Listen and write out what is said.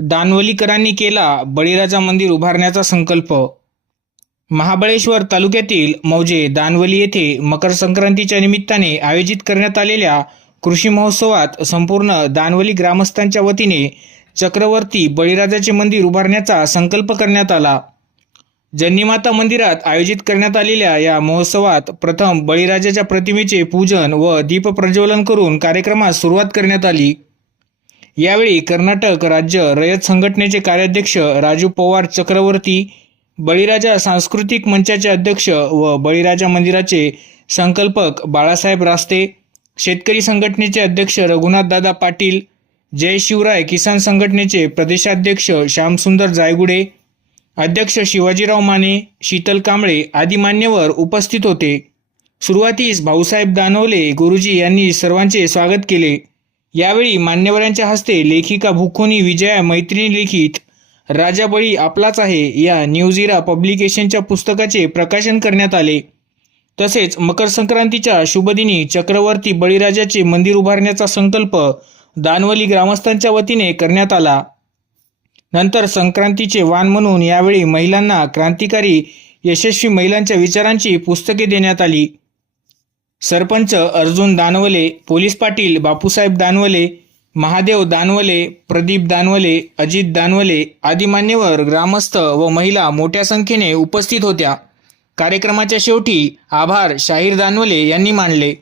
दानवलीकरांनी केला बळीराजा मंदिर उभारण्याचा संकल्प. महाबळेश्वर तालुक्यातील मौजे दानवली येथे मकर संक्रांतीच्या निमित्ताने आयोजित करण्यात आलेल्या कृषी महोत्सवात संपूर्ण दानवली ग्रामस्थांच्या वतीने चक्रवर्ती बळीराजाचे मंदिर उभारण्याचा संकल्प करण्यात आला. जन्नीमाता मंदिरात आयोजित करण्यात आलेल्या या महोत्सवात प्रथम बळीराजाच्या प्रतिमेचे पूजन व दीप प्रज्वलन करून कार्यक्रमास सुरुवात करण्यात आली. यावेळी कर्नाटक राज्य रयत संघटनेचे कार्याध्यक्ष राजू पवार चक्रवर्ती बळीराजा सांस्कृतिक मंचाचे अध्यक्ष व बळीराजा मंदिराचे संकल्पक बाळासाहेब रास्ते शेतकरी संघटनेचे अध्यक्ष रघुनाथदादा पाटील जय शिवराय किसान संघटनेचे प्रदेशाध्यक्ष श्यामसुंदर जायगुडे अध्यक्ष शिवाजीराव माने शीतल कांबळे आदी मान्यवर उपस्थित होते. सुरुवातीस भाऊसाहेब दानवले गुरुजी यांनी सर्वांचे स्वागत केले. यावेळी मान्यवरांच्या हस्ते लेखिका भुखोनी विजया मैत्रिणी लिखित राजा बळी आपलाच आहे या न्यूझीरा पब्लिकेशनच्या पुस्तकाचे प्रकाशन करण्यात आले. तसेच मकर संक्रांतीच्या शुभदिनी चक्रवर्ती बळीराजाचे मंदिर उभारण्याचा संकल्प दानवली ग्रामस्थांच्या वतीने करण्यात आला. नंतर संक्रांतीचे वाण म्हणून यावेळी महिलांना क्रांतिकारी यशस्वी महिलांच्या विचारांची पुस्तके देण्यात आली. सरपंच अर्जुन दानवले पोलीस पाटील बापूसाहेब दानवले महादेव दानवले प्रदीप दानवले अजित दानवले आदी मान्यवर ग्रामस्थ व महिला मोठ्या संख्येने उपस्थित होत्या. कार्यक्रमाच्या शेवटी आभार शाहीर दानवले यांनी मानले.